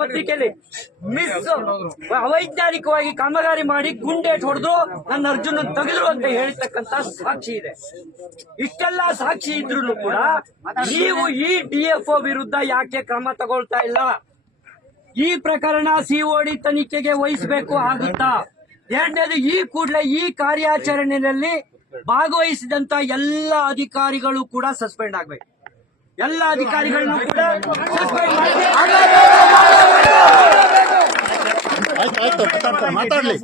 ಪತ್ರಿಕೆಯಲ್ಲಿ. ಮಿಸ್ ಅವೈಜ್ಞಾನಿಕವಾಗಿ ಕಾಮಗಾರಿ ಮಾಡಿ ಗುಂಡೇಟ್ ಹೊಡೆದು ನನ್ನ ಅರ್ಜುನ ತೆಗೆದ್ರು ಅಂತ ಹೇಳ್ತಕ್ಕಂತ ಸಾಕ್ಷಿ ಇದೆ. ಇಷ್ಟೆಲ್ಲ ಸಾಕ್ಷಿ ಇದ್ರು ಕೂಡ ನೀವು ಈ ಡಿಎಫ್ಒ ವಿರುದ್ಧ ಯಾಕೆ ಕ್ರಮ ತಗೊಳ್ತಾ ಇಲ್ಲ? ಈ ಪ್ರಕರಣ ಸಿಒಡಿ ತನಿಖೆಗೆ ವಹಿಸಬೇಕು ಆಗುತ್ತಾ? ಎರಡನೇದು, ಈ ಕೂಡಲೇ ಈ ಕಾರ್ಯಾಚರಣೆಯಲ್ಲಿ ಭಾಗವಹಿಸಿದಂತ ಎಲ್ಲ ಅಧಿಕಾರಿಗಳು ಕೂಡ ಸಸ್ಪೆಂಡ್ ಆಗ್ಬೇಕು. ಎಲ್ಲ ಅಧಿಕಾರಿಗಳನ್ನು ಕೂಡ ಮಾತಾಡ್ಲಿ.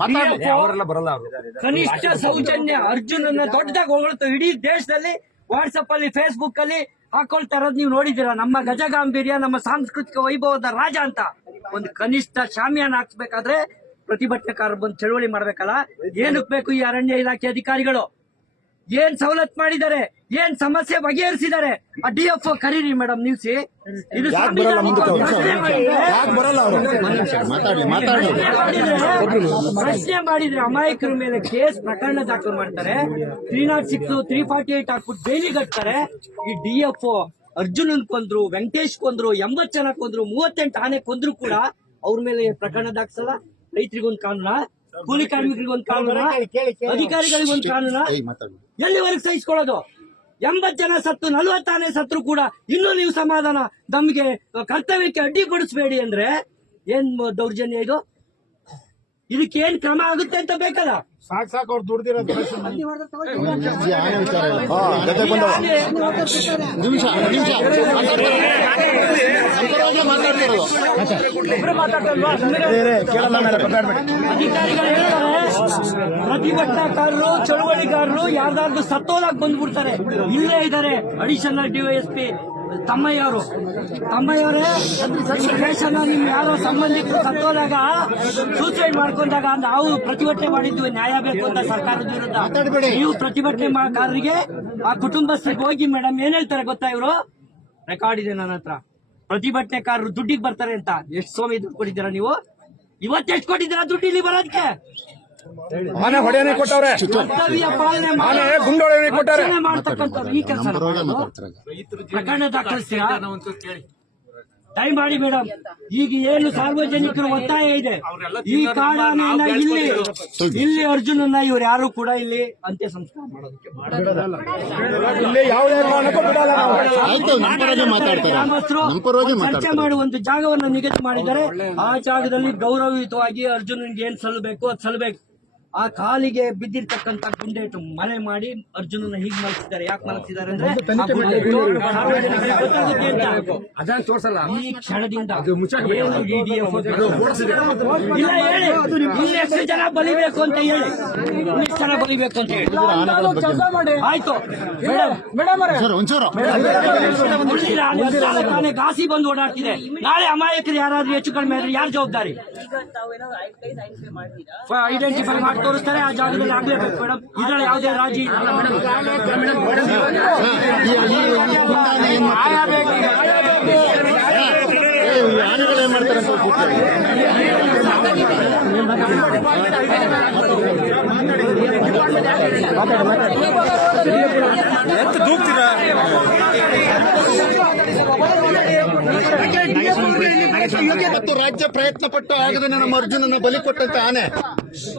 ಮಾತಾಡ್ಲಿ. ಅವರೆಲ್ಲ ಬರಲ್ಲ ಅವರು. ಕನಿಷ್ಠ ಸೌಜನ್ಯ ಅರ್ಜುನನ್ನ ದೊಡ್ಡದಾಗಿ ಹೊಗಳ್ತು. ಇಡೀ ದೇಶದಲ್ಲಿ ವಾಟ್ಸಪ್ ಅಲ್ಲಿ ಫೇಸ್ಬುಕ್ ಅಲ್ಲಿ ಹಾಕೊಳ್ತಾ ಇರೋದು ನೀವು ನೋಡಿದಿರ ನಮ್ಮ ಗಜಗಾಂಭೀರ್ಯ ನಮ್ಮ ಸಾಂಸ್ಕೃತಿಕ ವೈಭವದ ರಾಜ ಅಂತ ಒಂದು ಕನಿಷ್ಠ ಶಾಮಿಯಾನ ಹಾಕ್ಸ್ಬೇಕಾದ್ರೆ ಪ್ರತಿಭಟನೆಕಾರ ಬಂದು ಚಳವಳಿ ಮಾಡ್ಬೇಕಲ್ಲ? ಏನಕ್ಕೆ ಬೇಕು ಈ ಅರಣ್ಯ ಇಲಾಖೆ ಅಧಿಕಾರಿಗಳು? ಏನ್ ಸವಲತ್ ಮಾಡಿದ್ದಾರೆ? ಏನ್ ಸಮಸ್ಯೆ ಬಗೆಹರಿಸಿದ್ದಾರೆ? ಆ ಡಿ ಎಫ್ ಕರೀರಿ ಮೇಡಮ್ ನಿಲ್ಸಿ ಇದು ಯಾಕೆ ಬರಲ್ಲ ಮುಂದಕ್ಕೆ ಪ್ರಶ್ನೆ ಮಾಡಿದ್ರೆ- ಯಾಕೆ ಬರಲ್ಲ ಅವರು? ಮಾತಾಡ್ಲಿ ಮಾತಾಡ್ಲಿ ಪ್ರಶ್ನೆ ಮಾಡಿದ್ರೆ ಅಮಾಯಕರ ಮೇಲೆ ಕೇಸ್ ಪ್ರಕರಣ ದಾಖಲು ಮಾಡ್ತಾರೆ. Three nought six three forty eight ಹಾಕ್ಬಿಟ್ಟು ಬೇಲಿ ಕಟ್ತಾರೆ. ಈ ಡಿ ಎಫ್ ಅರ್ಜುನನ್ ಕೊಂದ್ರು ವೆಂಕಟೇಶ್ ಕೊಂದ್ರು ಎಂಬತ್ ಜನ ಕೊಂದ್ರು ಮೂವತ್ತೆಂಟು ಆನೆ ಕೊಂದ್ರು ಕೂಡ ಅವ್ರ ಮೇಲೆ ಪ್ರಕರಣ ದಾಖಲ ರೈತರಿಗೊಂದು ಕಾನೂನ? ಕೂಲಿ ಕಾರ್ಮಿಕರಿಗೊಂದು ಕಾನೂನ? ಅಧಿಕಾರಿಗಳಿಗೊಂದು ಕಾನೂನ? ಎಲ್ಲಿವರೆಗೆ ಸಹಿಸ್ಕೊಳ್ಳೋದು ಎಂಬತ್ ಜನ ಸತ್ತು, ನಲವತ್ತಾನೆ ಸತ್ರು ಕೂಡ ಇನ್ನೂ ನೀವು ಸಮಾಧಾನ, ನಮ್ಗೆ ಕರ್ತವ್ಯಕ್ಕೆ ಅಡ್ಡಿಪಡಿಸಬೇಡಿ ಅಂದ್ರೆ ಏನ್ ದೌರ್ಜನ್ಯ ಇದು? ಇದಕ್ಕೆ ಏನ್ ಕ್ರಮ ಆಗುತ್ತೆ ಅಂತ ಬೇಕಲ್ಲ? ಸಾಕ್ ಸಾಕ್ ಅವ್ರು ದುಡ್ದಿರೋದು ನಿಮಿಷ ನಿಮಿಷ. ಪ್ರತಿಭಟನಾಕಾರರು ಚಳುವಳಿಗಾರರು ಯಾರ್ದಾರ್ದು ಸತ್ತೋದಾಗ ಬಂದ್ಬಿಡ್ತಾರೆ. ಇಲ್ಲೇ ಇದ್ದಾರೆ ಅಡಿಷನಲ್ ಡಿವೈಎಸ್ಪಿ ತಮ್ಮಯ್ಯವರು. ತಮ್ಮಯ್ಯವರೇ ನಿಮ್ ಯಾರೋ ಸಂಬಂಧಿಕರು ಸತ್ತೋದಾಗ ಸೂಸೈಡ್ ಮಾಡ್ಕೊಂಡಾಗ ನಾವು ಪ್ರತಿಭಟನೆ ಮಾಡಿದ್ವಿ ನ್ಯಾಯ ಬೇಕು ಅಂತ ಸರ್ಕಾರದ ವಿರುದ್ಧ. ನೀವು ಪ್ರತಿಭಟನೆ ಕಾರರಿಗೆ ಆ ಕುಟುಂಬಸ್ಥರಿಗೆ ಹೋಗಿ ಮೇಡಮ್ ಏನ್ ಹೇಳ್ತಾರೆ ಗೊತ್ತಾ ಇವರು? ರೆಕಾರ್ಡ್ ಇದೆ ನನ್ನ ಹತ್ರ. ಪ್ರತಿಭಟನೆಕಾರರು ದುಡ್ಡಿಗೆ ಬರ್ತಾರೆ ಅಂತ. ಎಷ್ಟು ಸ್ವಾಮಿ ದುಡ್ಡು ಕೊಟ್ಟಿದ್ದೀರಾ ನೀವು? ಇವತ್ತೆಷ್ಟು ಕೊಟ್ಟಿದ್ದೀರಾ ದುಡ್ಡು ಇಲ್ಲಿ ಬರೋದಕ್ಕೆ? ಮನೆ ಹೊಡೆಯನೆ ಕೊಟ್ಟವ್ರೆ. ಮನೆ ಗುಂಡೊಡೆಯನೆ ಕೊಟ್ಟವ್ರೆ. ಈ ಕೆಲಸ ಪ್ರಕರಣ ದಾಖಲಿಸ್ತೀರಾ? ಟೈಮ್ ಮಾಡಿ ಮೇಡಮ್ ಈಗ ಏನು ಸಾರ್ವಜನಿಕರ ಒತ್ತಾಯ ಇದೆ? ಈ ಕಾಡಾನೆಯನ್ನ ಇಲ್ಲಿ ಇಲ್ಲಿ ಅರ್ಜುನನ್ನ ಇವ್ರು ಯಾರು ಕೂಡ ಇಲ್ಲಿ ಅಂತ್ಯ ಸಂಸ್ಕಾರ ಮಾಡೋದಕ್ಕೆ ಚರ್ಚೆ ಮಾಡಿ ಒಂದು ಜಾಗವನ್ನು ನಿಗದಿ ಮಾಡಿದರೆ ಆ ಜಾಗದಲ್ಲಿ ಗೌರವಯುತವಾಗಿ ಅರ್ಜುನನ್ಗೆ ಏನ್ ಸಲ್ಲಬೇಕು ಅದ್ ಸಲ್ಲಬೇಕು ಆ ಕಾಲಿಗೆ ಬಿದ್ದಿರ್ತಕ್ಕಂತ ಗುಂಡೇಟು ಮನೆ ಮಾಡಿ ಅರ್ಜುನನ ಹೀಗೆ ಮಲಗಿಸಿದ್ದಾರೆ ಯಾಕೆ ಮಲಗಿಸಿದ್ದಾರೆ ಅಂದ್ರೆ ತೋರ್ಸಲ್ಲ. ಈ ಕ್ಷಣದಿಂದ ಎಷ್ಟು ಜನ ಬಲಿಬೇಕು ಅಂತ ಹೇಳಿ. ಎಷ್ಟು ಜನ ಬಲಿಬೇಕು ಅಂತ ಹೇಳಿ. ಆಯ್ತು. ಆನೆ ಘಾಸಿ ಬಂದು ಓಡಾಡ್ತಿದೆ. ನಾಳೆ ಅಮಾಯಕರು ಯಾರಾದ್ರೂ ಹೆಚ್ಚು ಕಡಿಮೆ ಆದ್ರೆ ಯಾರು ಜವಾಬ್ದಾರಿ? ಈಗ ತಾವೇನೋ ಐಡೆಂಟಿಫೈ ಮಾಡ್ತಾರೆ? ಮಾಡ್ತೀರಾ ಐಡೆಂಟಿಫೈ ಮಾಡಿ ತೋರಿಸ್ತಾರೆ ಆ ಜಾಗದಲ್ಲಿ ಆಗ್ಲೇಬೇಕು ಮೇಡಮ್ ಇದ್ರಲ್ಲಿ ಯಾವುದೇ ರಾಜಿ ಮಾಡ್ತಾರೆ? ಗೊತ್ತಿಲ್ಲ ಮತ್ತು ರಾಜ್ಯ ಪ್ರಯತ್ನ ಪಟ್ಟು ಆಗದೆ ನಮ್ಮ ಅರ್ಜುನನ ಬಲಿ ಕೊಟ್ಟಂತ ಆನೆ.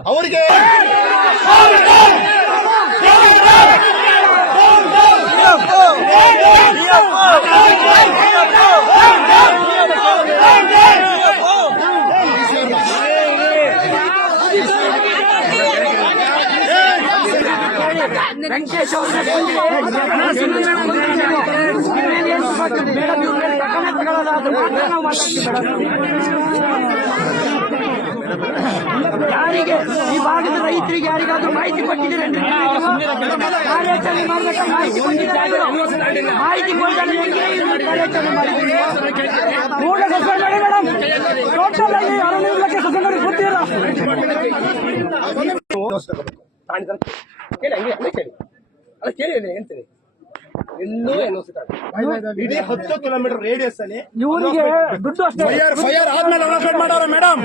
ಅವರಿಗೆ ವೆಂಕಟೇಶ್ ಅವ್ರಿಗೆ ಮೇಡಮ್ ಇವ್ರ ಮೇಲೆ ಪ್ರಕರಣ ತಗೊಳ್ಳೋದು ಯಾರಿಗೆ, ಈ ಭಾಗದ ರೈತರಿಗೆ ಯಾರಿಗಾದ್ರೂ ಮಾಹಿತಿ ಕೊಟ್ಟಿದ್ದೀರೇನ್ರಿ ಕಾರ್ಯಾಚರಣೆ ಮಾಡಬೇಕು ಮಾಹಿತಿ ಕೊಟ್ಟಿದ್ದಾರೆ? ಮಾಹಿತಿ ಕೊಡ್ತಾರೆ ಕಾರ್ಯಾಚರಣೆ ಮಾಡಿದ್ರೆ ಮೂಲ ಸಸ್ಪೆಂಡ್ ಮಾಡಿ. ಗೊತ್ತಿಲ್ಲ ಕೇಳಿ ಹಂಗೆ ಕೇಳಿ. ಅಲ್ಲ, ಕೇಳಿ, ಹೇಳಿ, ಹೇಳ್ತೀನಿ. ಎಲ್ಲೂ ಎಲ್ಲೋ ಸಿಕ್ಕಾಗ ಇಡೀ ಹತ್ತು ಕಿಲೋಮೀಟರ್ ರೇಡಿಯಸ್ ಅಲ್ಲಿ ಇವರಿಗೆ ದುಡ್ಡು ಅಷ್ಟೇ. ಫೈರ್ ಫೈರ್ ಆದ್ಮೇಲೆ ಅಲೋಕೇಟ್ ಮಾಡೋರು ಮೇಡಮ್